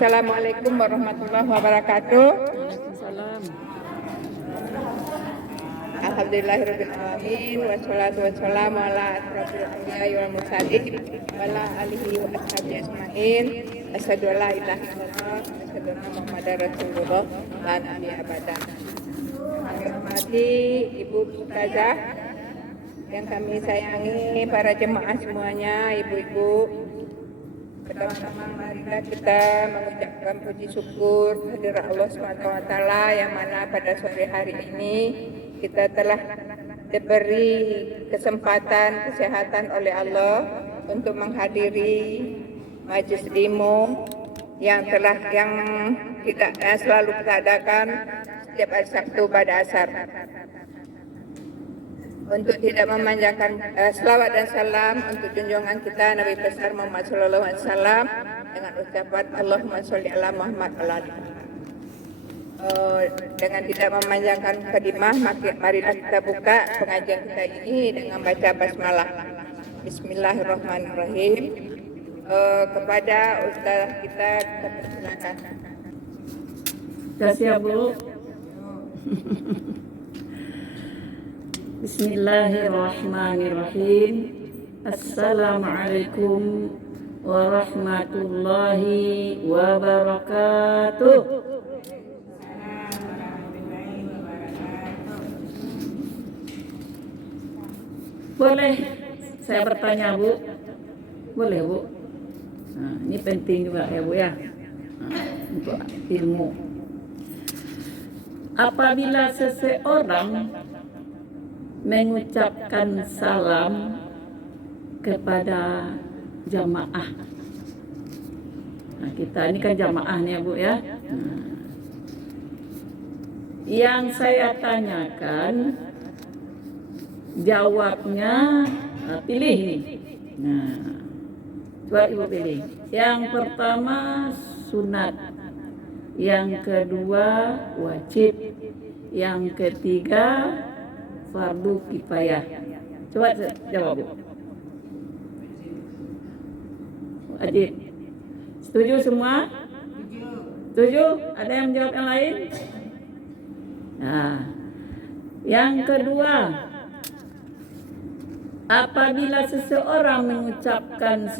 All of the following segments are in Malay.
Assalamualaikum warahmatullahi wabarakatuh. Salam. Alhamdulillahirabbil alamin wassalatu wassalamu ala asrofil anbiya'i wal mursalin wa ala alihi wa ashabihi ajmain. Asyhadu an la ilaha illallah wa asyhadu anna Muhammadar Rasulullah la nabiyya abadan. Kami hormati Ibu Ustazah yang kami sayangi, para jemaah semuanya, ibu-ibu. Pertama-tama marilah kita mengucapkan puji syukur kehadirat Allah SWT yang mana pada sore hari ini kita telah diberi kesempatan kesehatan oleh Allah untuk menghadiri majlis ilmu yang kita selalu kita adakan setiap hari Sabtu pada asar. Untuk tidak memanjangkan selawat dan salam untuk junjungan kita Nabi besar Muhammad sallallahu alaihi wasallam dengan ucapan Allahumma sholli ala Muhammad wa ala ali dengan tidak memanjangkan khidmah, marilah kita buka pengajian kita ini dengan baca basmalah. Bismillahirrahmanirrahim. Kepada ustaz kita persilakan. Kasih Bu. Bismillahirrahmanirrahim. Assalamualaikum warahmatullahi wabarakatuh. Boleh saya bertanya Bu? Boleh Bu? Nah, ini penting juga ya Bu ya, untuk ilmu. Apabila seseorang mengucapkan salam kepada jamaah. Nah, kita ini kan jamaah nih ya Bu ya. Nah, yang saya tanyakan jawabnya pilih nih. Nah, coba Ibu pilih. Yang pertama sunat, yang kedua wajib, yang ketiga fardu kifayah. Coba jawab Bu. Wajib. Setuju semua? Setuju? Ada yang menjawab yang lain? Nah, yang kedua, apabila seseorang mengucapkan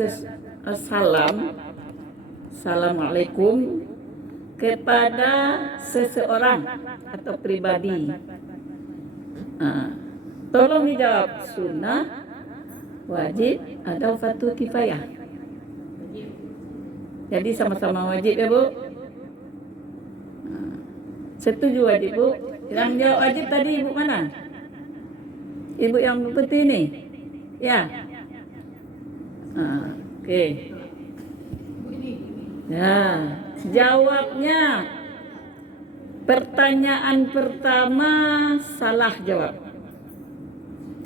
salam, assalamualaikum, kepada seseorang atau pribadi, tolong dijawab sunnah, wajib, atau fardu kifayah. Jadi sama-sama wajib ya Bu. Setuju wajib Bu? Yang jawab wajib tadi Ibu mana? Ibu yang putih ini? Ya. Oke. Ya, jawabnya pertanyaan pertama salah jawab.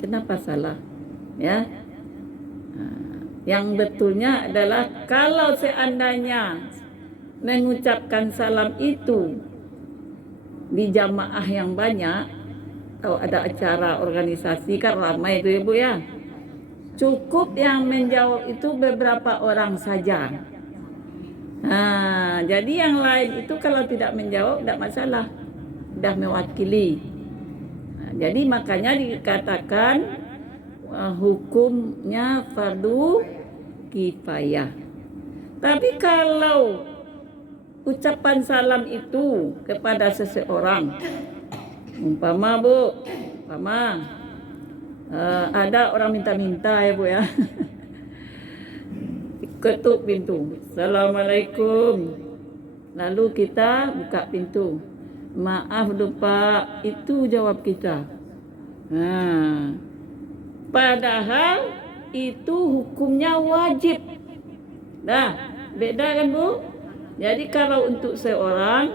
Kenapa salah? Ya. Yang betulnya adalah kalau seandainya mengucapkan salam itu di jamaah yang banyak atau ada acara organisasi kan ramai itu ya Bu ya. Cukup yang menjawab itu beberapa orang saja. Nah, jadi yang lain itu kalau tidak menjawab tidak masalah, sudah mewakili. Nah, jadi makanya dikatakan hukumnya fardu kifayah. Tapi kalau ucapan salam itu kepada seseorang, umpama Bu, ada orang minta-minta ya Bu ya. Ketuk pintu, assalamualaikum, lalu kita buka pintu, maaf Pak, itu jawab kita. Nah, padahal itu hukumnya wajib. Dah, beda kan Bu? Jadi kalau untuk seorang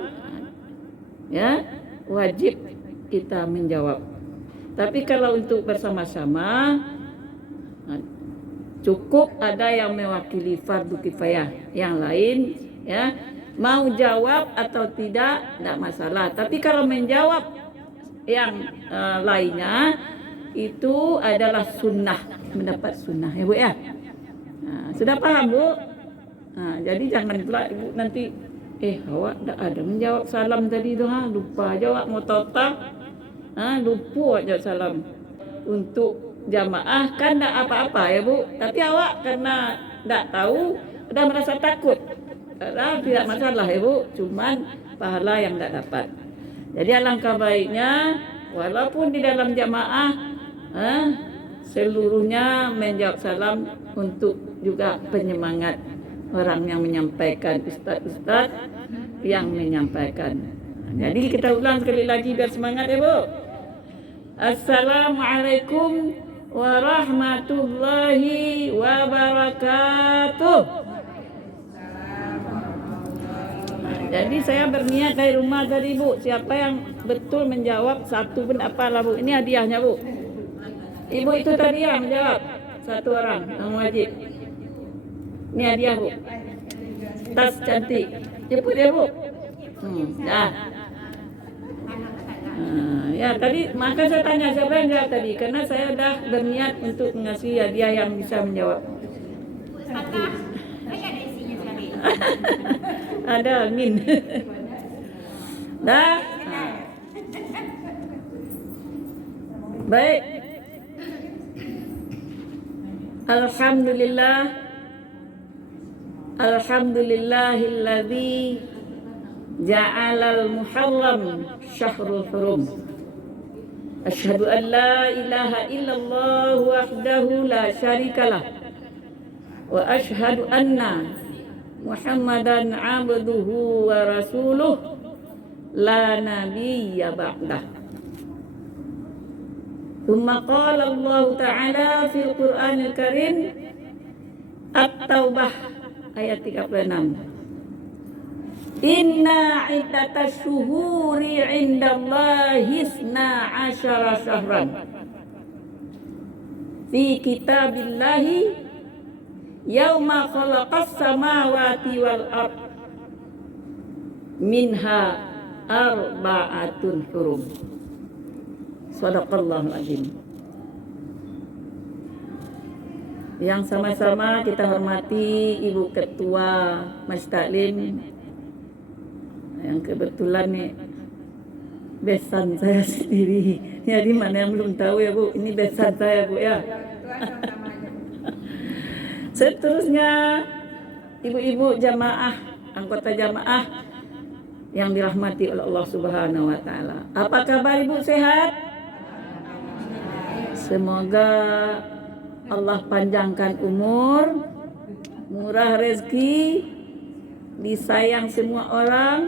ya wajib kita menjawab. Tapi kalau untuk bersama-sama cukup ada yang mewakili fardu kifayah. Yang lain ya mau jawab atau tidak masalah. Tapi kalau menjawab yang lainnya itu adalah sunnah, mendapat sunnah ya Bu ya. Nah, sudah paham Bu? Nah, jadi jangan pula Ibu nanti Awak tak ada menjawab salam tadi tu, lupa jawab mau total. Lupa jawab salam. Untuk jamaah kan tak apa-apa ya Bu, tapi awak karena tak tahu dah merasa takut. Tidak masalah ya Bu, cuman pahala yang tak dapat. Jadi alangkah baiknya walaupun di dalam jamaah seluruhnya menjawab salam untuk juga penyemangat orang yang menyampaikan, ustaz-ustaz yang menyampaikan. Jadi kita ulang sekali lagi biar semangat ya Bu. Assalamualaikum warahmatullahi wabarakatuh. Jadi saya berniat dari rumah tadi Bu, siapa yang betul menjawab satu pun apalah Bu, ini hadiahnya Bu. Ibu itu tadi yang menjawab satu orang yang wajib. Ini hadiah Bu, tas cantik, jemput ya Bu. Dah. Ya tadi maka saya tanya siapa yang jawab tadi, karena saya dah berniat untuk mengasih hadiah yang bisa menjawab. Ada amin. Dah. Baik. Alhamdulillah. Alhamdulillahilladzi ja'alal muharram syahrul hurum. Asyhadu an la ilaha illallah wahdahu la syarikalah. Wa asyhadu anna Muhammadan abduhu wa rasuluh la nabiyya ba'dah. Thumma qala Allah Ta'ala fil Qur'anil Karim At-Taubah ayat 36. Inna iddatash syuhuri 'indallahi 12 syahran fi kitabillahi yauma khalaqas samawati wal ard minha arba'atun hurum. Shadaqallahul azim. Yang sama-sama kita hormati Ibu Ketua Majlis Taklim yang kebetulan nih besan saya sendiri. Jadi mana yang belum tahu ya Bu, ini besan saya Bu ya. Seterusnya ibu-ibu jamaah, anggota jamaah yang dirahmati oleh Allah Subhanahu wa taala. Apa kabar Ibu, sehat? Semoga Allah panjangkan umur, murah rezeki, disayang semua orang.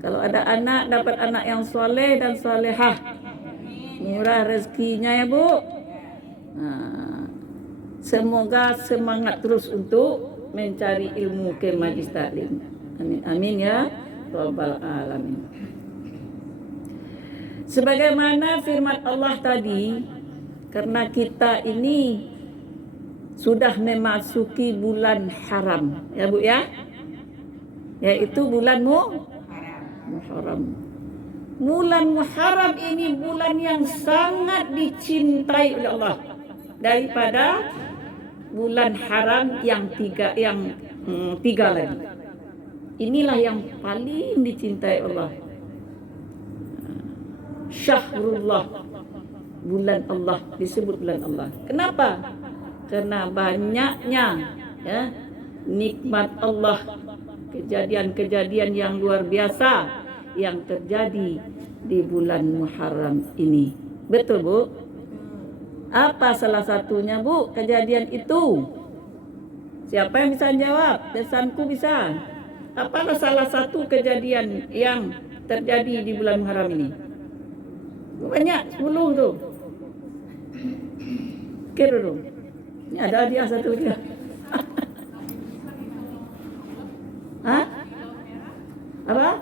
Kalau ada anak, dapat anak yang soleh dan solehah. Murah rezekinya ya Bu. Semoga semangat terus untuk mencari ilmu ke Majlis Taklim. Amin amin ya rabbal alamin. Sebagaimana firman Allah tadi, karena kita ini sudah memasuki bulan haram, ya Bu ya, yaitu bulan Muharram. Bulan Muharram ini bulan yang sangat dicintai oleh Allah daripada bulan haram yang tiga lagi. Inilah yang paling dicintai Allah. Syahrullah, bulan Allah, disebut bulan Allah. Kenapa? Karena banyaknya ya nikmat Allah, kejadian-kejadian yang luar biasa yang terjadi di bulan Muharram ini. Betul Bu? Apa salah satunya Bu kejadian itu? Siapa yang bisa jawab? Pesanku bisa. Apalah salah satu kejadian yang terjadi di bulan Muharram ini? Banyak, 10 tuh. Kira dulu. Ini ada hadiah satu dia. Hah? Apa?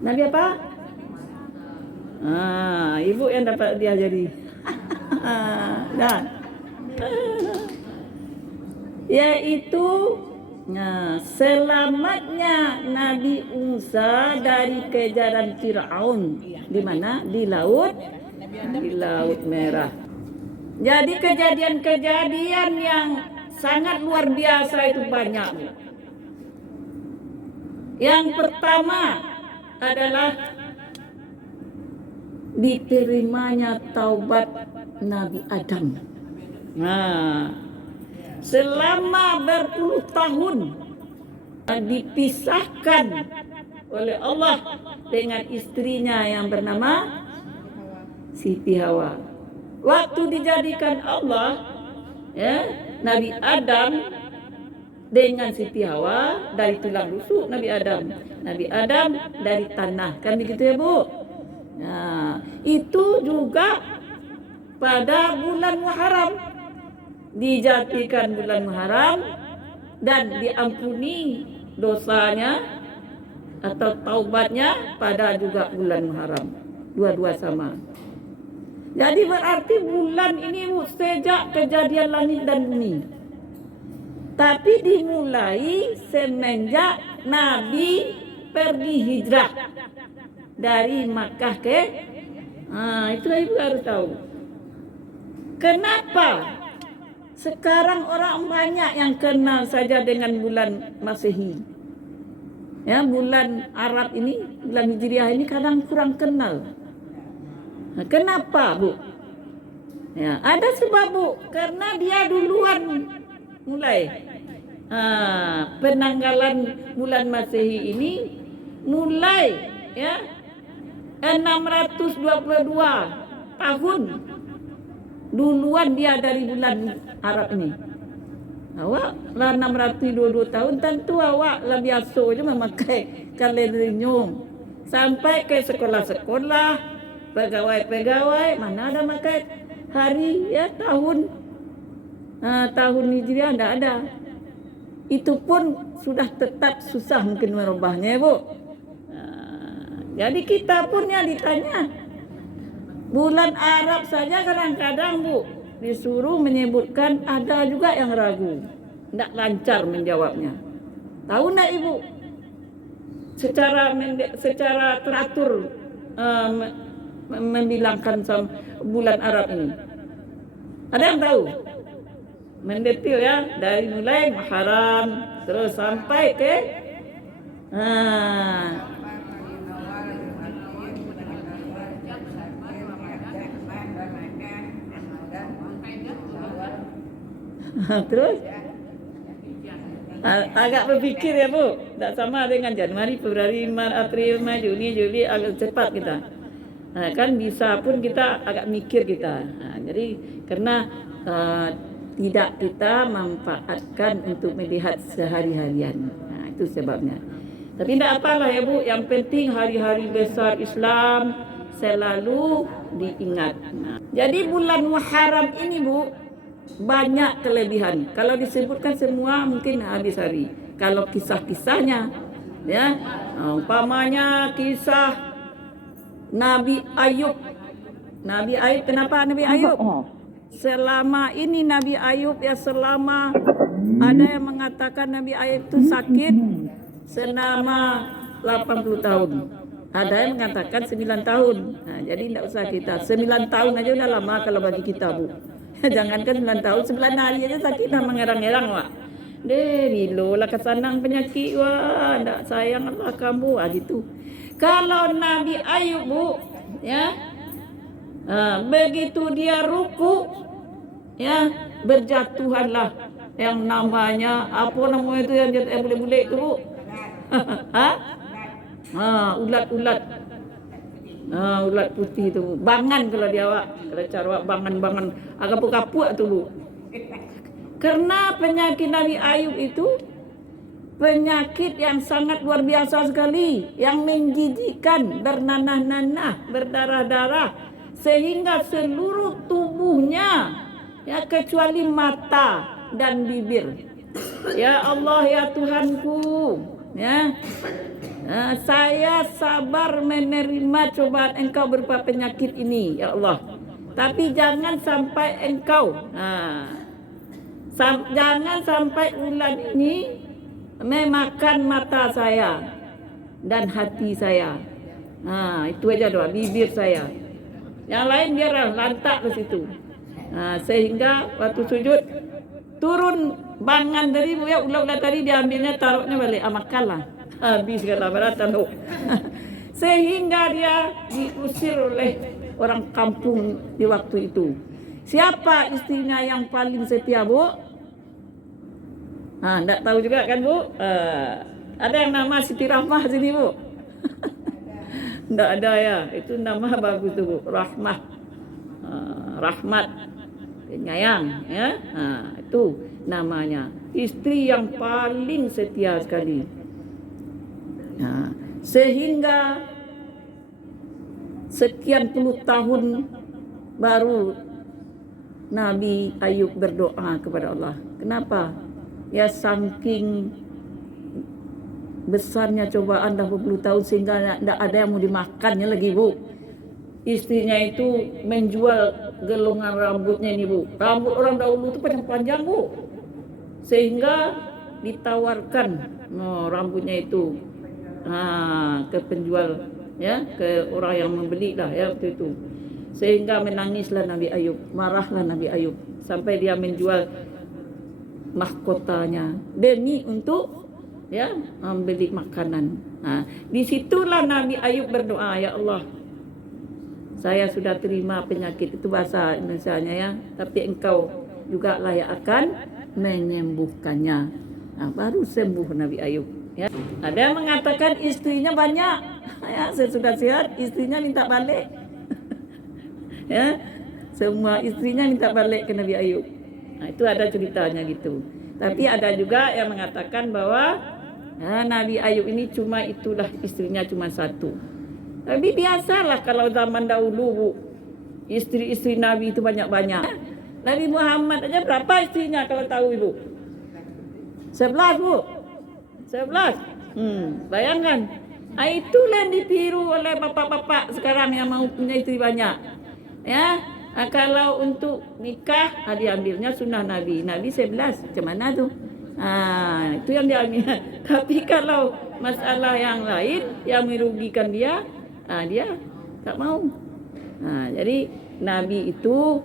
Nabi apa? Ibu yang dapat dia jadi. Nah. Yaitu selamatnya Nabi Musa dari kejaran Firaun. Di mana? Di laut Merah. Jadi kejadian-kejadian yang sangat luar biasa itu banyak. Yang pertama adalah diterimanya taubat Nabi Adam. Nah, selama berpuluh tahun dipisahkan oleh Allah dengan istrinya yang bernama Siti Hawa. Waktu dijadikan Allah, ya, Nabi Adam dengan Siti Hawa dari tulang rusuk Nabi Adam. Nabi Adam dari tanah, kan begitu ya Bu? Nah, itu juga pada bulan Muharram dijadikan bulan Muharram dan diampuni dosanya atau taubatnya pada juga bulan Muharram. Dua-dua sama. Jadi berarti bulan ini Bu, sejak kejadian langit dan bumi. Tapi dimulai semenjak Nabi pergi hijrah dari Makkah ke itu Ibu harus tahu. Kenapa sekarang orang banyak yang kenal saja dengan bulan Masehi? Ya, bulan Arab ini, bulan Hijriah ini kadang kurang kenal. Nah, kenapa Bu? Ya, ada sebab Bu, karena dia duluan mulai. Penanggalan bulan Masehi ini mulai ya 622 tahun duluan dia dari bulan Arab ini. Awak lah 622 tahun, tentu awak lah biasa je memakai kalenderium. Sampai ke sekolah-sekolah, pegawai-pegawai mana ada pakai hari ya tahun tahun Hijriah tidak ada. Itu pun sudah tetap susah mungkin merubahnya Bu. Jadi kita pun yang ditanya bulan Arab saja kadang-kadang Bu disuruh menyebutkan, ada juga yang ragu, tidak lancar menjawabnya. Tahu tidak Ibu? Secara teratur membilangkan bulan Arab ini. Ada yang tahu? Mendetil ya, dari mulai Muharram terus sampai ke terus agak berpikir ya Bu, tidak sama dengan Januari, Februari, Maret, April, Mei, Juni, agak cepat kita. Kan bisa pun kita agak mikir kita. Jadi karena tidak kita manfaatkan untuk melihat sehari-harian. Itu sebabnya. Tapi tidak apalah ya Bu, yang penting hari-hari besar Islam selalu diingat. Jadi bulan Muharram ini Bu banyak kelebihan. Kalau disebutkan semua mungkin habis hari. Kalau kisah-kisahnya ya, umpamanya kisah Nabi Ayub. Nabi Ayub, kenapa Nabi Ayub? Selama ini Nabi Ayub ya, selama ada yang mengatakan Nabi Ayub itu sakit selama 80 tahun. Ada yang mengatakan 9 tahun. Jadi tidak usah kita. 9 tahun aja udah lama kalau bagi kita Bu. Jangankan 9 tahun, 9 hari aja sakit dah mengerang-erang Wak. Bilo lah kesanang penyakit wah, ndak sayang Allah kamu gitu. Kalau Nabi Ayub Bu, ya, begitu dia ruku, ya, berjatuhanlah yang namanya apa namanya itu yang bulat-bulat itu Bu? Ulat-ulat. Ulat putih itu Bu. Bangan kalau dia Wak, kalau cara Wak bangan-bangan agak kapuk tu Bu. Karena penyakit Nabi Ayub itu penyakit yang sangat luar biasa sekali, yang menjijikkan, bernanah-nanah, berdarah-darah, sehingga seluruh tubuhnya, ya kecuali mata dan bibir. Ya Allah ya Tuhanku, ya, saya sabar menerima cobaan Engkau berupa penyakit ini, ya Allah. Tapi jangan sampai Engkau, jangan sampai ulat ini memakan mata saya dan hati saya. Itu aja doa, bibir saya. Yang lain biarlah lantak ke situ. Sehingga waktu sujud turun bangan dari Bu ya, ular-ular tadi diambilnya taruhnya balik amakal lah. Habis segala beratan loh. Sehingga dia diusir oleh orang kampung di waktu itu. Siapa istrinya yang paling setia, Bu? Enggak tahu juga kan, Bu? Ada yang nama Siti Rahmah sini, Bu? Enggak ada ya. Itu nama bagus tuh, Bu. Rahmah. Rahmat. Penyayang, ya. Itu namanya. Istri yang paling setia sekali. Sehingga sekian puluh tahun baru Nabi Ayub berdoa kepada Allah. Kenapa? Ya saking besarnya cobaan dah berpuluh tahun sehingga tidak ada yang mau dimakannya lagi, Bu. Istrinya itu menjual gelongan rambutnya ini, Bu. Rambut orang dahulu itu panjang-panjang, Bu. Sehingga ditawarkan rambutnya itu ke penjual, ya, ke orang yang membeli lah ya waktu itu. Sehingga menangislah Nabi Ayub, marahlah Nabi Ayub sampai dia menjual mahkotanya demi untuk ya membeli makanan. Disitulah Nabi Ayub berdoa, ya Allah, saya sudah terima penyakit, itu bahasa Indonesianya ya, tapi Engkau juga layak akan menyembuhkannya. Baru sembuh Nabi Ayub. Ya. Ada yang mengatakan istrinya banyak, ya, sesudah sehat istrinya minta balik. Ya, semua istrinya minta balik ke Nabi Ayub. Itu ada ceritanya gitu. Tapi ada juga yang mengatakan bahwa Nabi Ayub ini cuma itulah istrinya cuma satu. Tapi biasalah kalau zaman dahulu, Bu, istri-istri Nabi itu banyak-banyak. Nabi Muhammad aja berapa istrinya kalau tahu Ibu? 11, Bu. 11. Bayangkan. Itulah yang ditiru oleh bapak-bapak sekarang yang mau punya istri banyak. Ya, kalau untuk nikah diambilnya sunnah Nabi. Nabi 11. Macam mana tuh? Itu yang diambil. Tapi kalau masalah yang lain yang merugikan dia, dia tak mau. Jadi Nabi itu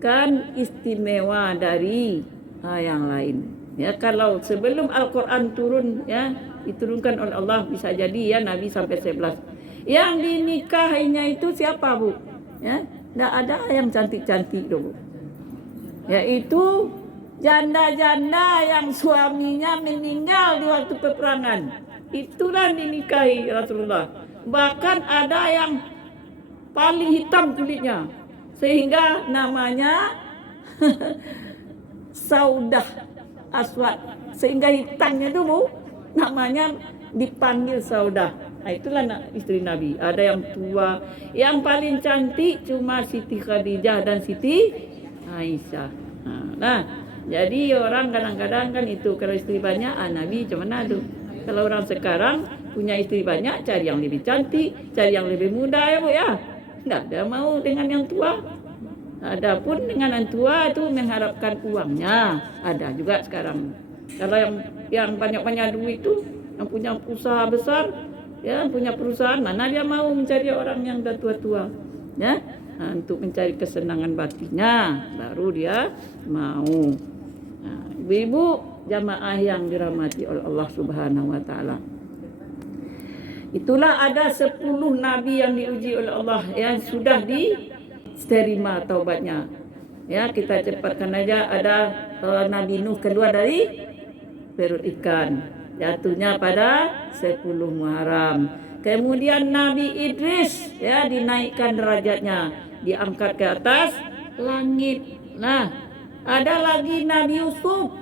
kan istimewa dari yang lain. Ya, kalau sebelum Al-Quran turun, ya, diturunkan oleh Allah, bisa jadi ya Nabi sampai 11. Yang dinikahinya itu siapa, Bu? Ya, tidak ada yang cantik-cantik dulu. Yaitu janda-janda yang suaminya meninggal di waktu peperangan. Itulah dinikahi Rasulullah. Bahkan ada yang paling hitam kulitnya, sehingga namanya Saudah Aswad, sehingga hitamnya dulu namanya dipanggil Saudah. Itulah istri Nabi. Ada yang tua, yang paling cantik cuma Siti Khadijah dan Siti Aisyah. Jadi orang kadang-kadang kan itu kalau istri banyak, Nabi cuma nadu. Kalau orang sekarang punya istri banyak, cari yang lebih cantik, cari yang lebih muda ya, Bu ya. Tidak ada mau dengan yang tua. Adapun dengan yang tua itu mengharapkan uangnya, ada juga sekarang. Kalau yang banyak-banyak duit itu, yang punya usaha besar, ya, punya perusahaan, mana dia mau mencari orang yang dah tua-tua, ya, untuk mencari kesenangan batinnya, baru dia mau. Ibu-ibu jamaah yang dirahmati oleh Allah Subhanahu Wa Taala. Itulah ada 10 nabi yang diuji oleh Allah yang sudah diterima taubatnya. Ya, kita cepatkan aja. Ada Nabi Nuh keluar dari perut ikan, jatuhnya pada 10 Muharram. Kemudian Nabi Idris, ya, dinaikkan derajatnya, diangkat ke atas langit. Nah, ada lagi Nabi Yusuf.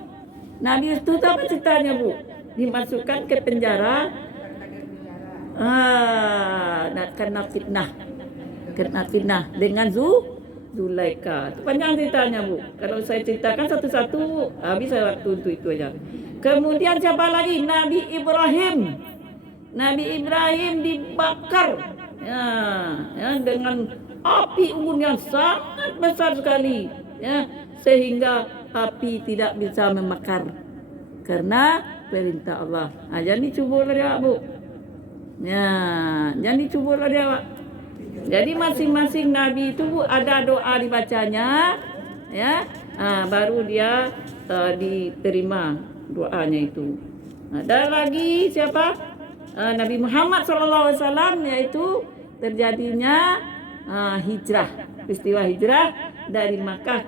Nabi Yusuf itu apa ceritanya, Bu? Dimasukkan ke penjara kena fitnah dengan Zulaika. Itu panjang ceritanya, Bu. Kalau saya ceritakan satu-satu habis saya waktu untuk itu aja. Kemudian siapa lagi? Nabi Ibrahim. Nabi Ibrahim dibakar ya dengan api unggun yang sangat besar sekali, ya, sehingga api tidak bisa membakar karena perintah Allah. Jangan dicuba oleh dia, Bu. Ya, jangan dicuba oleh dia, Pak. Jadi masing-masing nabi itu, Bu, ada doa dibacanya, ya. baru dia diterima doanya itu. Dan lagi siapa? Nabi Muhammad SAW, yaitu terjadinya hijrah, peristiwa hijrah dari Makkah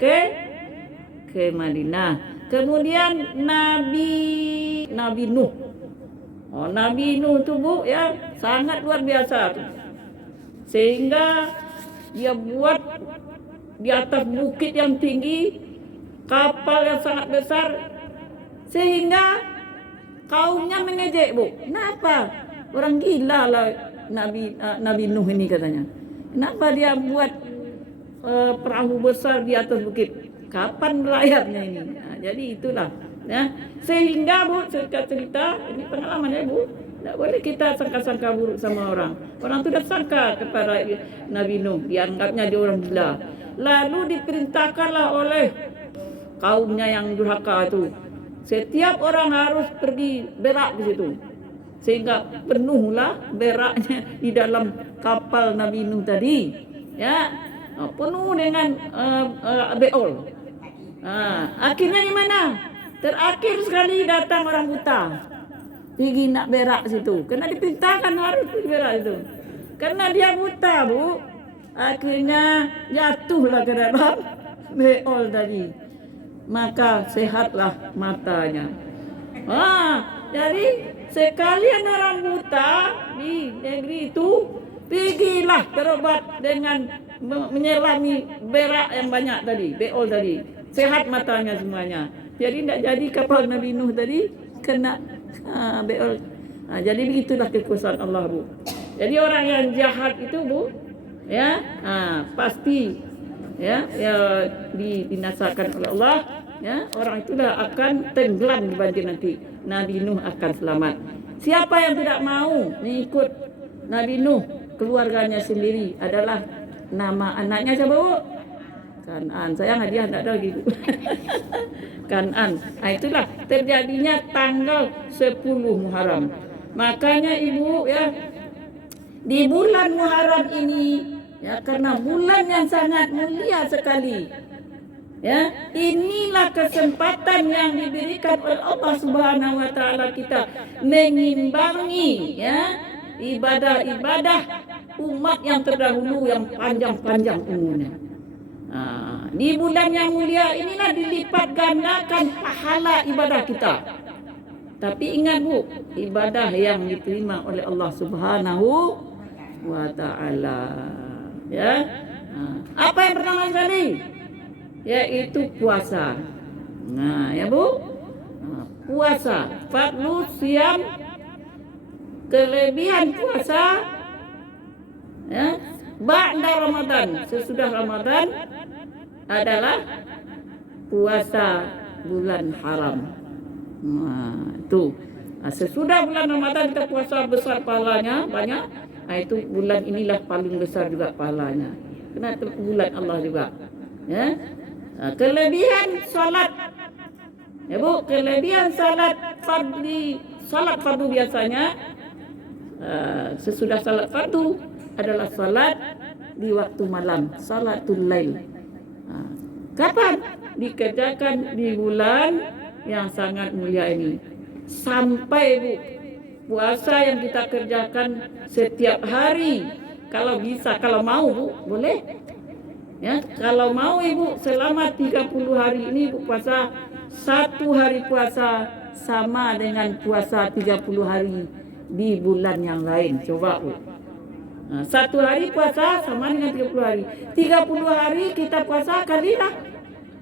ke Madinah. Kemudian Nabi Nuh. Nabi Nuh tu Bu ya sangat luar biasa tu. Sehingga dia buat di atas bukit yang tinggi kapal yang sangat besar, sehingga kaumnya mengejek Bu. Kenapa? Orang gila lah Nabi Nuh ini katanya. Kenapa dia buat perahu besar di atas bukit? Kapan melayarnya ini? Jadi itulah ya. Sehingga Bu cerita ini pengalaman ya Bu. Tak boleh kita sangka-sangka buruk sama orang. Orang tu dah sangka kepada Nabi Nuh, dianggapnya dia orang gila. Lalu diperintahkanlah oleh kaumnya yang durhaka itu, setiap orang harus pergi berak di situ. Sehingga penuhlah beraknya di dalam kapal Nabi Nuh tadi. Ya, penuh dengan beol. Akhirnya di mana? Terakhir sekali datang orang buta. Pergi nak berak situ. Kena diperintahkan harus pergi berak situ. Karena dia buta, Bu. Akhirnya jatuhlah ke dalam beol tadi. Maka sehatlah matanya. Jadi sekalian orang buta di negeri itu pergilah berobat dengan menyelami berak yang banyak tadi, beol tadi. Sehat matanya semuanya. Jadi tidak jadi kapal Nabi Nuh tadi kena beol. Jadi begitulah kekuasaan Allah Bu. Jadi orang yang jahat itu Bu, ya pasti ya dibinasakan oleh Allah. Ya, orang itulah akan tenggelam di banjir nanti. Nabi Nuh akan selamat. Siapa yang tidak mau mengikut Nabi Nuh, keluarganya sendiri adalah nama anaknya siapa Bu? Kanan. Saya hadiah tak ada gitu. Kanan. Itulah terjadinya tanggal 10 Muharram. Makanya Ibu ya, di bulan Muharram ini ya, karena bulan yang sangat mulia sekali. Ya, inilah kesempatan yang diberikan oleh Allah Subhanahu wa taala kita mengimbangi ya ibadah-ibadah umat yang terdahulu yang panjang-panjang umurnya. Di bulan yang mulia inilah dilipat gandakan pahala ibadah kita. Tapi ingat Bu, ibadah yang diterima oleh Allah Subhanahu wa taala. Ya. Apa yang pertama sekali? Yaitu puasa. Ya Bu, puasa. Fadlu siyam, kelebihan puasa ya, ba'da Ramadan, sesudah Ramadan adalah puasa bulan haram. Itu sesudah bulan Ramadan kita puasa besar pahalanya banyak. Itu bulan inilah paling besar juga pahalanya. Kena itu bulan Allah juga. Ya. Kelebihan salat. Ya Bu, kelebihan salat fardu biasanya sesudah salat fardu adalah salat di waktu malam, salatul lail. Kapan? Dikerjakan di bulan yang sangat mulia ini. Sampai Bu, puasa yang kita kerjakan setiap hari. Kalau bisa, kalau mau Bu, boleh. Ya, kalau mau Ibu selama 30 hari ini Ibu puasa, 1 hari puasa sama dengan puasa 30 hari di bulan yang lain. Coba Bu. 1 hari puasa sama dengan 30 hari. 30 hari kita puasa kalilah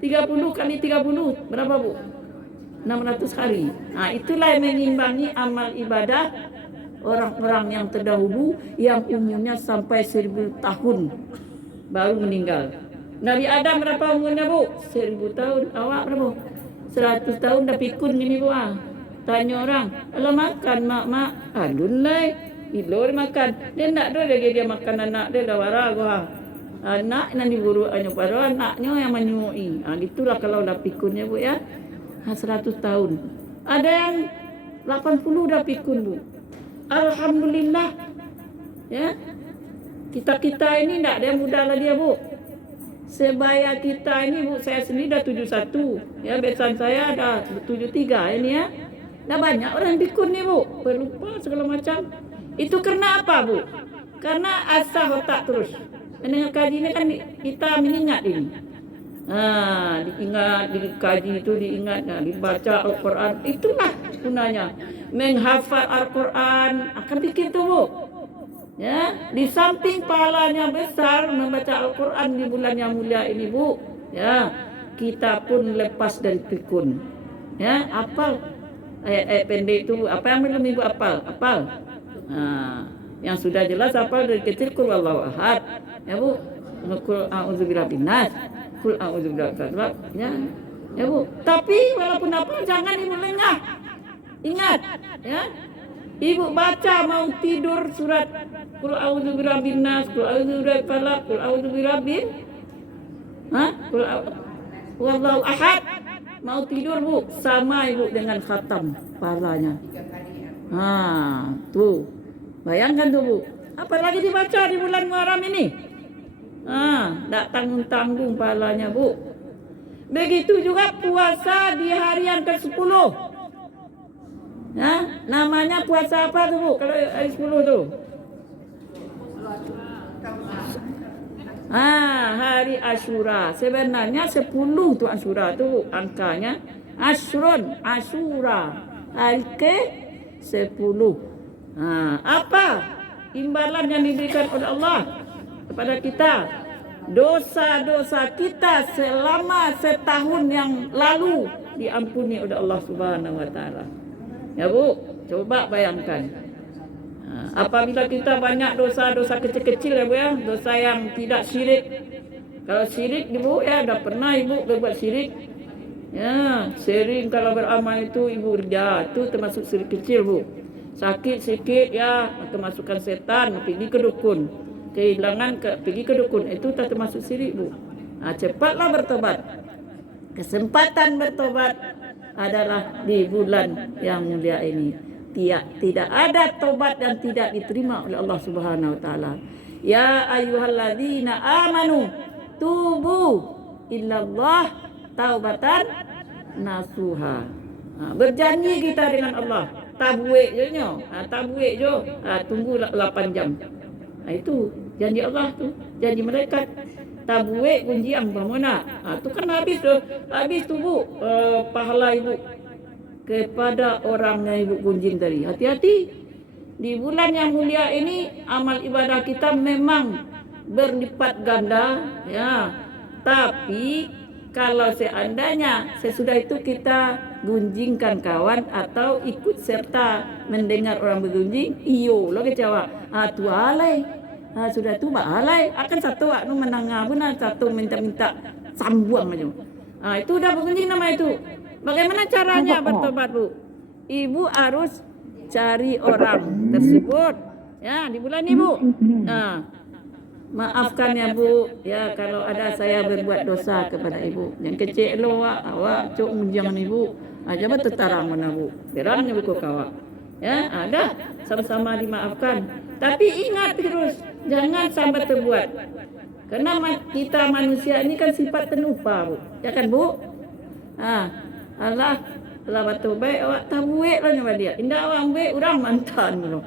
30 kali 30 berapa Bu? 600 hari. Itulah yang mengimbangi amal ibadah orang-orang yang terdahulu yang umurnya sampai 1000 tahun baru meninggal. Nabi Adam berapa umurnya Bu? 1000 tahun. Awak berapa? 100 tahun dah pikun ini Bu. Tanya orang, "Alah makan mak?" Adun lai. Ilor makan. Dia nak do lagi dia makan anak dia dah warah gua. Anak nan diburu anyo paro anaknya yang menyui. Gitulah kalau dah pikunnya Bu ya. 100 tahun. Ada yang 80 dah pikun Bu. Alhamdulillah. Ya. Kita ini enggak ada yang muda lagi ya Bu. Sebaya kita ini Bu, saya sendiri dah 71. Ya, besan saya dah 73 ini ya. Dah banyak orang pikun ni Bu, pelupa segala macam. Itu karena apa Bu? Karena asah otak terus. Mendengar kaji ini kan kita mengingat ini. Diingat, dikaji itu diingat, dibaca Al-Quran. Itulah gunanya. Menghafal Al-Quran akan pikir tu Bu. Ya, di samping pahalanya besar membaca Al-Quran di bulan yang mulia ini Bu, ya, kita pun lepas dari pikun. Ya, hafal ayat-ayat pendek itu, apa yang belum Ibu hafal? Hafal. Yang sudah jelas hafal dari kecil, qul huwallahu ahad. Ya Bu, qul a'udzubirabbil nas, qul a'udzubirabbil falaq. Ya Bu. Tapi walaupun hafal jangan Ibu lengah. Ingat, ya. Ibu baca mau tidur surat Qul a'udzu birabbin nas, Qul a'udzu birabbil falaq, Qul a'udzu birabbil Qul huwallahu ahad. Mau tidur Bu, sama Ibu dengan khatam pahalanya. Tuh. Bayangkan tuh Bu. Apalagi dibaca di bulan Muharram ini. Tak tanggung-tanggung pahalanya Bu. Begitu juga puasa di hari yang ke-10. Ya, namanya puasa apa tuh Bu? Kalau hari 10 tuh. Hari Asyura. Sebenarnya 10 tu Asyura tu angkanya. Asyura. Hari ke-10. Apa imbalan yang diberikan oleh Allah kepada kita? Dosa-dosa kita selama setahun yang lalu diampuni oleh Allah Subhanahu wa taala. Ya Bu, coba bayangkan. Apabila kita banyak dosa-dosa kecil-kecil ya Bu ya, dosa yang tidak syirik. Kalau syirik Ibu ya, dah pernah Ibu berbuat syirik. Ya, sering kalau beramal itu Ibu itu termasuk syirik kecil Bu. Sakit sikit ya, kemasukan setan, pergi ke dukun. Kehilangan pergi ke dukun, itu tak termasuk syirik Bu. Cepatlah bertobat. Kesempatan bertobat adalah di bulan yang mulia ini. Tidak ada tobat yang tidak diterima oleh Allah Subhanahu wa taala. Ya ayyuhalladzina amanu tubu illallah taubatan nasuha. Berjanji kita dengan Allah. Tabwek je nyo. Tabwek je. Tunggu 8 jam. Itu janji Allah tu, janji malaikat. Tabwek kunjiang pamona. Tu kan habis tu Bu, pahala Ibu kepada orang yang Ibu kunjing tadi. Hati-hati. Di bulan yang mulia ini amal ibadah kita memang berlipat ganda ya. Tapi kalau seandainya sesudah itu kita gunjingkan kawan atau ikut serta mendengar orang bergunjing, iyo lo kecewa. Tu alai. Sudah tu alai akan satu anu menangah benar, satu minta-minta sambuang aja. Itu udah bergunjing nama itu. Bagaimana caranya bertobat Bu? Ibu harus cari orang tersebut ya di bulan ini Bu. Maafkan ya Bu, ya kalau ada saya berbuat dosa kepada Ibu. Yang kecil lo awak cuk munjang Ibu. Coba tetarang mana Bu. Berangnya buku kawak. Ya, ada sama-sama dimaafkan. Tapi ingat terus, jangan sampai terbuat. Karena kita manusia ini kan sifat penupa Bu. Ya kan Bu? Allah batu baik awak tabuek lah nyawa dia. Indah awak baik orang mantan lo.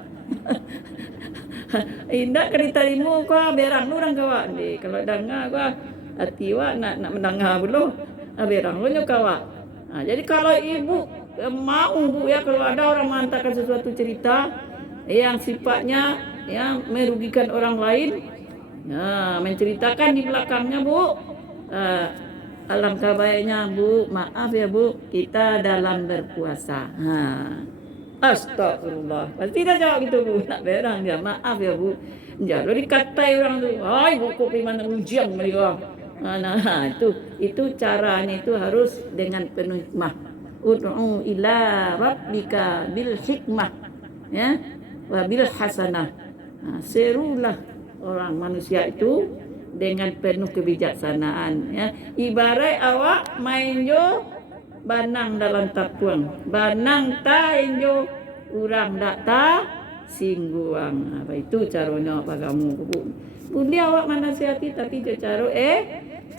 Indah kerita limu kau berang orang kawak ni. Kalau dengar kau hati awak nak mendengar belum. Berang lo kawak. Jadi kalau Ibu mau Bu ya, kalau ada orang menghantarkan sesuatu cerita yang sifatnya yang merugikan orang lain, menceritakan di belakangnya Bu, alangkah baiknya Bu, maaf ya Bu, kita dalam berpuasa. Astagfirullah. Pasti dah jawab gitu Bu, nak berang dia, maaf ya Bu. Jangan dikatai orang tu, hai buku mana ujian mereka. Itu caranya itu harus dengan penuh hikmah. Ud'u ila rabbika bil hikmah ya wa bil hasanah. Serulah orang manusia itu dengan penuh kebijaksanaan ya. Ibarat awak main jo banang dalam tapuang, banang ta enjo urang dak ta singguang. Apa itu caranya apa kamu Bu? Bunda awak menasihati tapi cara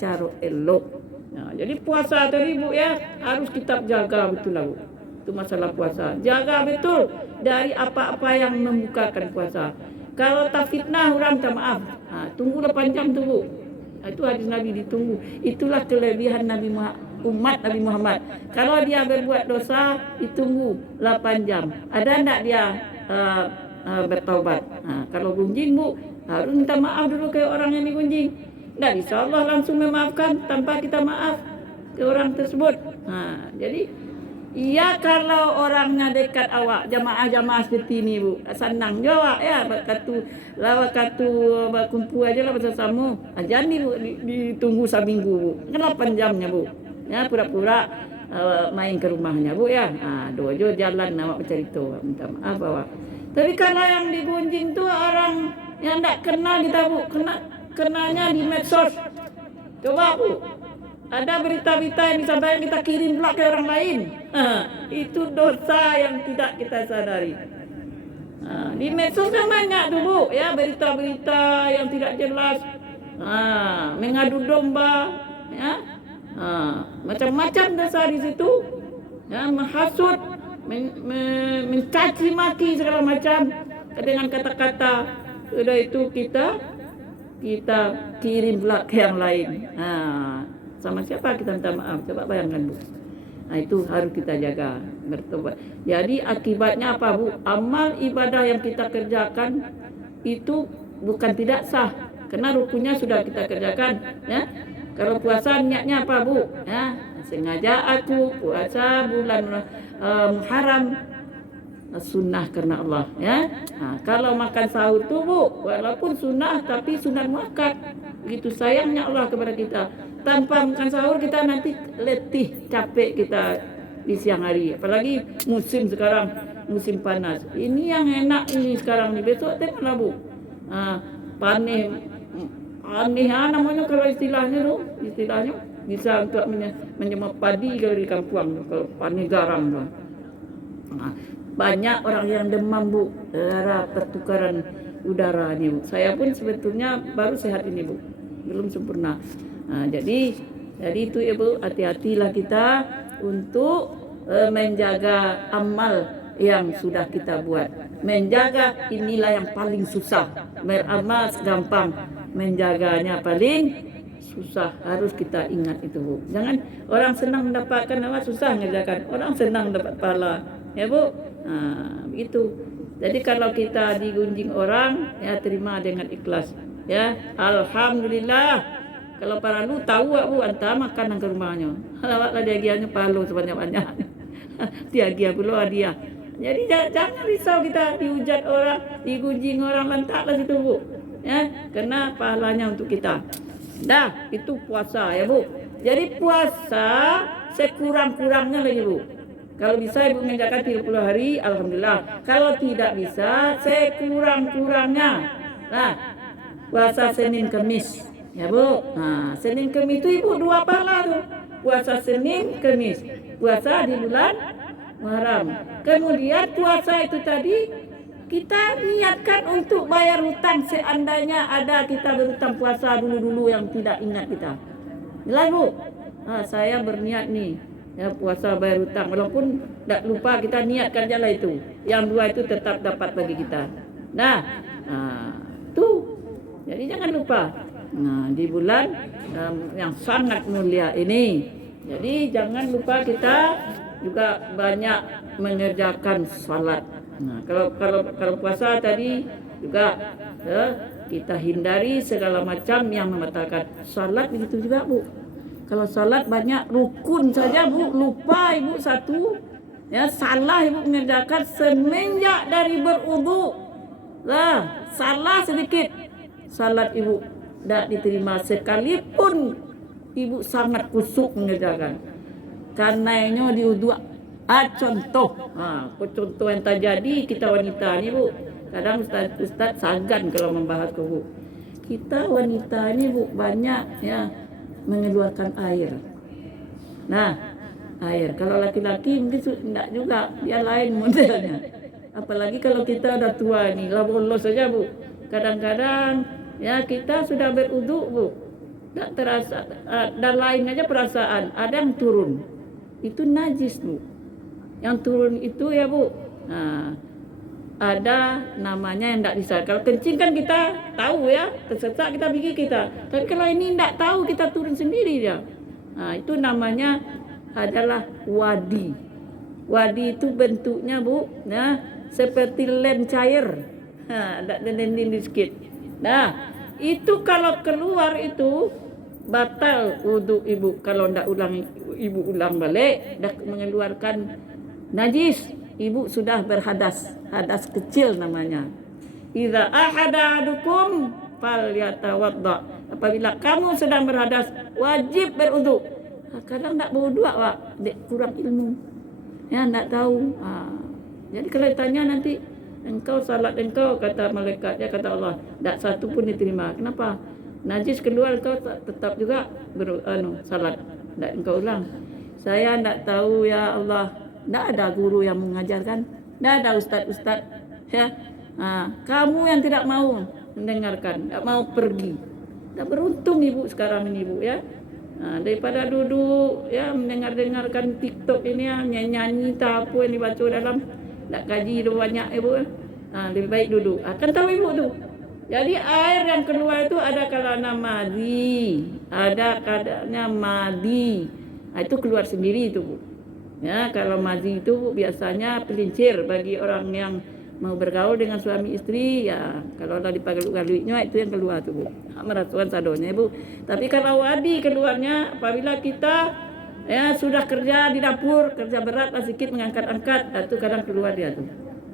cara elok. Jadi puasa tadi Bu ya harus kita jaga betul lah Bu. Itu masalah puasa. Jaga betul dari apa-apa yang membukakan puasa. Kalau tak fitnah orang minta maaf. Tunggu 8 jam tu Bu. Itu hadis Nabi ditunggu. Itulah kelebihan umat Nabi Muhammad. Kalau dia berbuat dosa ditunggu 8 jam. Ada enggak dia bertaubat? Kalau gunjing Bu harus minta maaf dulu ke orang yang digunjing. Tidak bisa Allah langsung memaafkan tanpa kita maaf ke orang tersebut. Jadi iya kalau orangnya dekat awak, jamaah-jamaah seperti ini Bu, senang jawab ya, katu berkumpul aja lah bersama. Jangan ditunggu seminggu Bu, 8 jamnya Bu. Ya pura-pura main ke rumahnya Bu ya. Dojo jalan awak bercerita, minta maaf awak. Tapi kalau yang digunjing tu orang yang tak kenal kita Bu, kenanya di medsos. Coba Bu, ada berita-berita yang disampaikan kita kirim pula ke orang lain. Itu dosa yang tidak kita sadari. Di medsos kan banyak tu Bu, ya berita-berita yang tidak jelas. Mengadu domba, ya. Macam-macam dosa di situ. Ya, menghasut, mencaci maki segala macam dengan kata-kata. Sudah itu kita kirim pula ke yang lain. Sama siapa kita minta maaf? Coba bayangkan Bu. Itu harus kita jaga, bertobat. Jadi akibatnya apa Bu? Amal ibadah yang kita kerjakan itu bukan tidak sah, karena rukunnya sudah kita kerjakan. Ya. Kalau puasa niatnya apa Bu? Ya, sengaja aku puasa bulan Muharram, sunnah karena Allah ya. Kalau makan sahur tu Bu, walaupun sunnah tapi sunnah muakkad. Begitu sayangnya Allah kepada kita. Tanpa makan sahur kita nanti letih, capek kita di siang hari. Apalagi musim sekarang, musim panas. Ini yang enak ini sekarang nih. Besok tengoklah Bu. Panih namanya kalau istilahnya bisa untuk menyemai padi kalau di kampung kalau panih garam tu. Banyak orang yang demam Bu, darah pertukaran udara ni Bu. Saya pun sebetulnya baru sehat ini Bu, belum sempurna. Jadi itu ya Bu, hati-hatilah kita untuk menjaga amal yang sudah kita buat. Menjaga inilah yang paling susah. Beramal gampang, menjaganya paling susah. Harus kita ingat itu Bu. Jangan orang senang mendapatkan apa, susah mengerjakan. Orang senang dapat pahala. Ya Bu. Begitu. Jadi kalau kita digunjing orang, ya terima dengan ikhlas. Ya, alhamdulillah. Kalau para lu tahu Bu, anta makan ke rumahnya. Lawatlah dia gianya palu sebanyak-banyak. Dia pula dia. Jadi jangan risau kita dihujat orang, digunjing orang, lantaklah situ Bu. Ya, karena pahalanya untuk kita. Dah, itu puasa ya Bu. Jadi puasa sekurang-kurangnya lagi Bu. Kalau bisa Ibu mengerjakan 30 hari, alhamdulillah. Kalau tidak bisa, sekurang-kurangnya. Nah, puasa Senin Kamis. Ya Bu. Senin Kamis itu Ibu 2 pahala tuh. Puasa Senin Kamis. Puasa di bulan Muharram. Kemudian puasa itu tadi kita niatkan untuk bayar hutang seandainya ada kita berhutang puasa dulu-dulu yang tidak ingat kita. Jelas Bu? Saya berniat nih. Ya, puasa bayar hutang. Walaupun tak lupa kita niatkan jalan itu. Yang 2 itu tetap dapat bagi kita. Tuh. Jadi jangan lupa. Di bulan yang sangat mulia ini. Jadi jangan lupa kita juga banyak mengerjakan salat. Kalau puasa tadi juga kita hindari segala macam yang membatalkan. Salat begitu juga Bu. Kalau salat banyak rukun saja Bu, lupa Ibu satu, ya salah Ibu mengerjakan semenjak dari berwudu. Salah sedikit, salat Ibu tidak diterima sekalipun Ibu sangat kusuk mengerjakan. Karenanya diudu. Contoh yang terjadi kita wanita ni Bu. Kadang Ustaz sagan kalau membahas ke Bu. Kita wanita ni Bu banyak ya mengeluarkan air. Air. Kalau laki-laki mungkin tidak juga, dia lain modelnya. Apalagi kalau kita dah tua ni, lah bolos saja Bu. Kadang-kadang ya kita sudah berudu Bu. Tak terasa, dan lain aja perasaan, ada yang turun. Itu najis, Bu. Yang turun itu ya, Bu. Ada namanya yang tidak bisa. Kalau kencing kan kita tahu ya, tersesak kita pergi kita. Tapi kalau ini tidak tahu, kita turun sendiri dia. Itu namanya adalah wadi. Wadi itu bentuknya, Bu, seperti lem cair. Ada dendeng sedikit. Nah, itu kalau keluar itu batal wudhu ibu. Kalau ndak ibu ulang balik, dah mengeluarkan najis, ibu sudah berhadas, hadas kecil namanya. Idza ahadadukum falyatawadda. Apabila kamu sedang berhadas, wajib berwudhu. Kadang ndak berwudhu, Pak, kurang ilmu. Ya, ndak tahu. Jadi kalau ditanya nanti, engkau salat engkau, kata malaikat, ya kata Allah, tak satu pun diterima. Kenapa? Najis keluar, engkau tetap juga salat, tak engkau ulang. Saya tak tahu ya Allah, tak ada guru yang mengajarkan, tak ada ustaz-ustaz. Ya, kamu yang tidak mau mendengarkan, tak mau pergi. Tak beruntung ibu sekarang ini, ibu ya. Daripada duduk ya mendengarkan TikTok ini ya, nyanyi tak apa yang dibaca dalam, tak kaji tu banyak ibu. Lebih baik duduk. Kan tahu ibu tu. Jadi air yang keluar itu ada kalanya madi, ada kadarnya madi. Itu keluar sendiri itu, Bu. Ya, kalau madi itu Bu, biasanya pelincir bagi orang yang mau bergaul dengan suami istri, ya kalau ada dipagaluk-galuknya itu yang keluar tu, Bu. Merasukan sadonya, Bu. Tapi kalau wadi keluarnya apabila kita ya sudah kerja di dapur, kerja berat sedikit mengangkat-angkat, itu kadang keluar dia tu.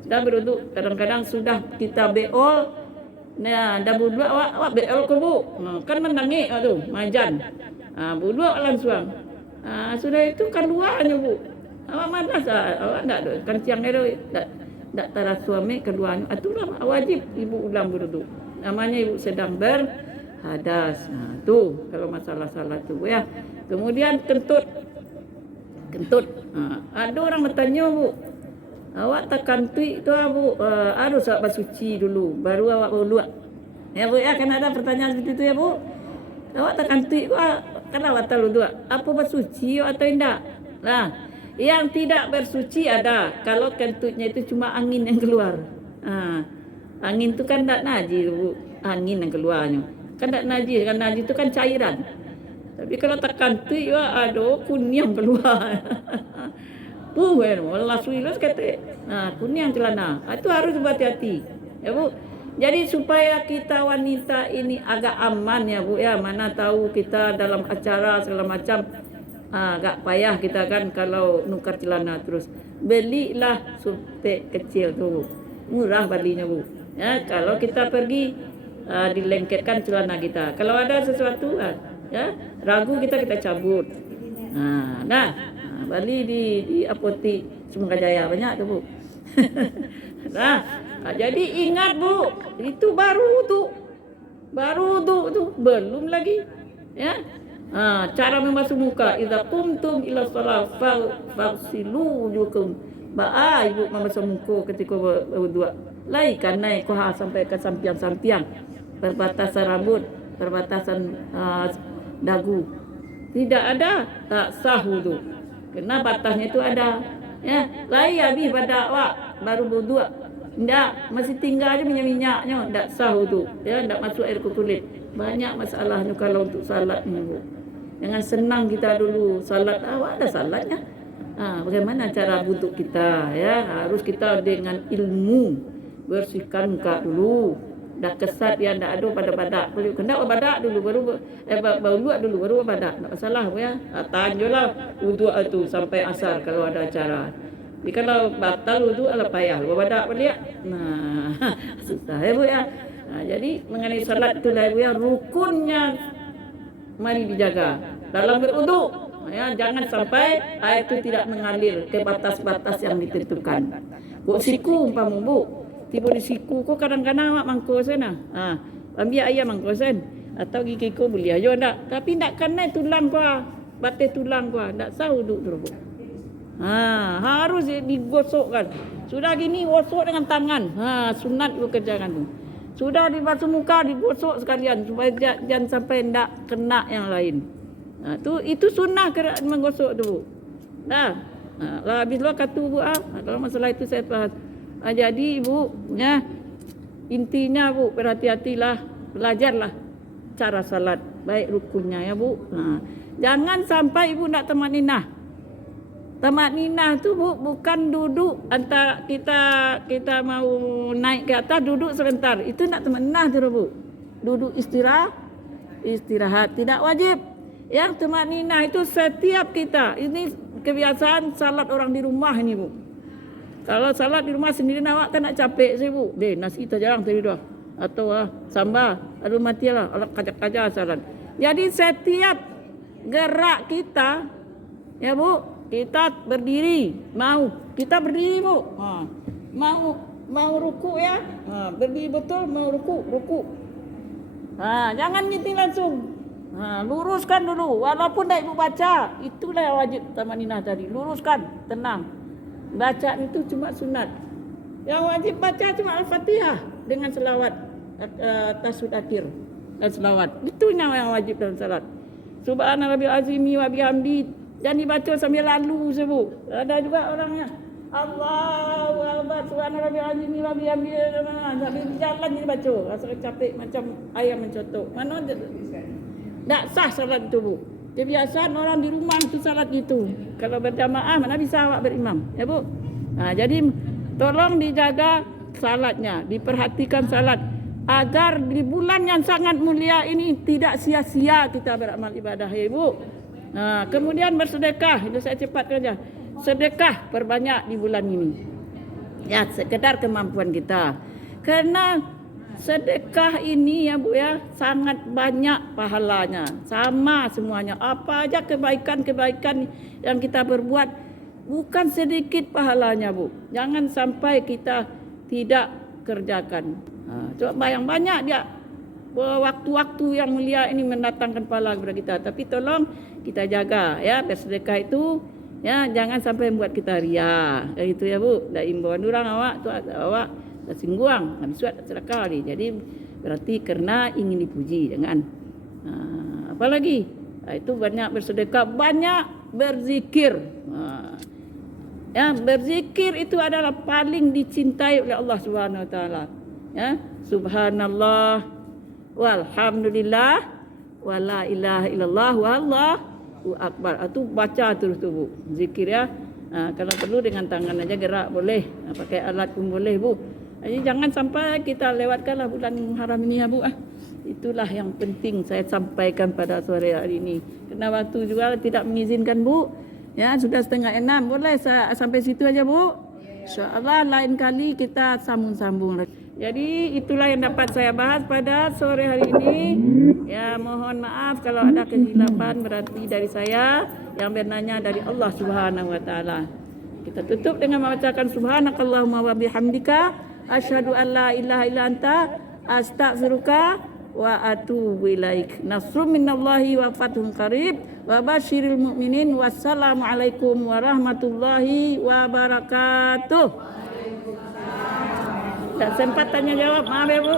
Sudah beruduk, kadang-kadang sudah kita beol, nah dah berdua awak beol ke, Bu. Kan menangis tu, majan. Berdua langsung. Sudah itu keluarnya, Bu. Awak manas, awak tak ada. Kan siang itu tak taras suami keduanya. Itulah wajib ibu ulang beruduk. Namanya ibu sedang berhadas. Tu kalau masalah salat tu, Bu, ya. Kemudian kentut. Ada orang bertanya, Bu, awak tak kantui itu, Bu, harus awak bersuci dulu baru awak berwuduk. Ya, Bu, ya, kan ada pertanyaan seperti itu ya, Bu. Awak tak kantui, kan awak tak wuduk. Apa bersuci atau tidak? Nah, yang tidak bersuci ada kalau kentutnya itu cuma angin yang keluar. Angin itu kan tak najis, Bu. Angin yang keluarnya kan tak najis, kan najis itu kan cairan. Tapi kalau tak kantui, aduh kuning keluar. Malah suilos kata. Kuning celana. Itu harus berhati-hati. Ya, Bu. Jadi supaya kita wanita ini agak aman ya, Bu, ya. Mana tahu kita dalam acara segala macam agak payah kita kan kalau nukar celana terus. Belilah suptek kecil tu. Murah belinya, Bu. Ya, kalau kita pergi dilengketkan celana kita. Kalau ada sesuatu ya, ragu kita cabut. Bali di apotik Semoga Jaya banyak tu, Bu. Jadi ingat, Bu, itu baru tu belum lagi ya. Cara membasuh muka, idza qumtum ila shalah faghsilu wujuhakum. Ibu membasuh muka ketika berwudu. Laikan naik sampai ke sampiang-sampiang, perbatasan rambut, perbatasan dagu. Tidak ada tak sah wudu. Karena batasnya itu ada. Ya, lai habis pada awak baru wudu. Tidak, masih tinggal aja minyak-minyaknya, tidak sah wudu. Ya, tidak masuk air ke kulit. Banyak masalahnya kalau untuk salat ni, Bu. Jangan senang kita dulu salat. Awak ada salatnya. Bagaimana cara wudu kita? Ya, harus kita dengan ilmu bersihkan muka dulu. Dah kesat ya, ndak ada pada-pada. Kena badak dulu baru bauluat dulu baru badak. Tak masalah, Bu, ya. Tanjulah wudu itu sampai asar kalau ada acara. Tapi kalau batal wudu ala payah badak balik. Susah ya, Bu, ya. Jadi mengenai salat itu lah, Bu, ya, rukunnya mari dijaga. Dalam berwudu, ya, jangan sampai air itu tidak mengalir ke batas-batas yang ditentukan. Kok siku umpama, Bu, tiba di siku kok kadang-kadang awak mangko sana. Ambil ayam mangko sen atau gigi ko boleh aja ndak. Tapi ndak kena tulang gua, batai tulang gua, ndak sah wudu tu, Bu. Harus digosokkan. Sudah gini gosok dengan tangan. Sunat lu kerjakan tu. Sudah dibasuh muka, digosok sekalian supaya jangan sampai tidak kena yang lain. Itu sunnah menggosok tu Bu. Dah. Lah habis lu kata Bu kalau masalah itu saya bahas. Jadi Ibu ya intinya Bu berhati-hatilah, belajarlah cara salat baik rukunnya ya Bu. Jangan sampai Ibu nak tamanninah. Tamanninah tu Bu bukan duduk antara kita mau naik ke atas duduk sebentar. Itu nak tamanninah tu Bu. Duduk istirahat tidak wajib. Yang tamanninah itu setiap kita. Ini kebiasaan salat orang di rumah ini Bu. Kalau salat di rumah sendiri awak kan nak capek sih Bu. Nasi kita jarang tadi dah. Atau sambal, aduh matilah, Allah kajak-kajak salat. Jadi setiap gerak kita ya Bu, kita berdiri, kita berdiri Bu. Mau ruku ya. Berdiri betul mau ruku. Jangan gitu langsung. Luruskan dulu walaupun tak Ibu baca. Itulah yang wajib tamanninah tadi. Luruskan, tenang. Baca itu cuma sunat. Yang wajib baca cuma Al-Fatihah dengan selawat tasawuf akhir dan selawat. Itu yang wajib dalam salat. Subhana rabbil azimi wa bihamdi. Jangan dibaca sambil lalu sebut. Ada juga orangnya Allahu akbar subhana rabbil azimi wa bihamdi sambil jalan dia baca. Rasa capek macam ayam mencotok. Mana tak sah salat itu Bu. Kebiasaan orang di rumah tu salat gitu. Kalau berjamaah mana bisa awak berimam, ya Bu. Jadi tolong dijaga salatnya, diperhatikan salat agar di bulan yang sangat mulia ini tidak sia-sia kita beramal ibadah ya Bu. Kemudian bersedekah, itu saya cepat saja. Sedekah perbanyak di bulan ini. Ya, sekedar kemampuan kita. Karena sedekah ini ya Bu ya sangat banyak pahalanya. Sama semuanya. Apa aja kebaikan-kebaikan yang kita berbuat bukan sedikit pahalanya Bu. Jangan sampai kita tidak kerjakan. Coba yang banyak dia waktu-waktu yang mulia ini mendatangkan pahala kepada kita. Tapi tolong kita jaga ya bersedekah itu ya jangan sampai membuat kita ria. Itu ya Bu. Dak imbauan orang awak tak singguang habis suat sedekah ni. Jadi berarti kerana ingin dipuji jangan. Apalagi itu banyak bersedekah, banyak berzikir. Ya, berzikir itu adalah paling dicintai oleh Allah Subhanahu wa taala. Ya, subhanallah walhamdulillah wala ilaha illallah wallahu akbar. Itu baca terus tu Bu. Zikir ya. Kalau perlu dengan tangan aja gerak boleh. Pakai alat pun boleh Bu. Jadi jangan sampai kita lewatkanlah bulan haram ini ya Bu. Itulah yang penting saya sampaikan pada sore hari ini. Karena waktu juga tidak mengizinkan Bu. Ya, sudah 5:30. Boleh sampai situ aja Bu. InsyaAllah lain kali kita sambung-sambung lagi. Jadi itulah yang dapat saya bahas pada sore hari ini. Ya, mohon maaf kalau ada kesilapan berarti dari saya, yang benarnya dari Allah Subhanahu wa taala. Kita tutup dengan membacakan subhanakallahumma wa bihamdika asyhadu an la ilaha illa anta astaghfiruka wa atubu ilaik. Nasrun minallahi wa fathun qarib wa basyiril mu'minin. Wassalamualaikum warahmatullahi wabarakatuh. Tak sempat tanya jawab, maaf ya Bu.